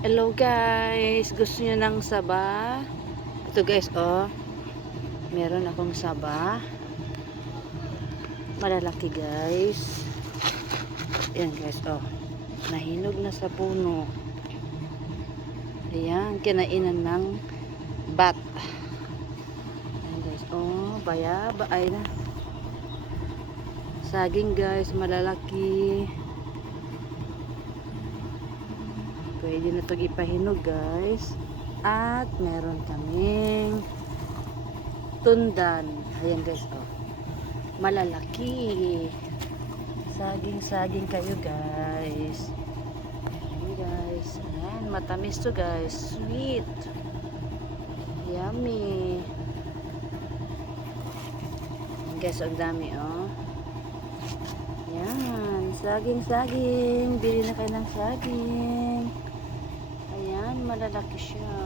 Hello guys, gusto niyo ng saba? Ito guys, oh. Meron akong saba. Malalaki guys. Ayan guys, oh. Nahinog na sa puno. Ayan, kinainan ng bat. Ayan guys, oh. Bayaba, ay na. Saging guys, malalaki. Pwede na itong ipahinog guys. At meron kaming tundan. Ayan guys, oh. Malalaki. Saging kayo guys. Ayan guys. Ayan, matamis to guys. Sweet. Yummy. Ayan guys, ang dami oh. Ayan, saging. Bili na kayo ng saging. Ayan, malalaki siya.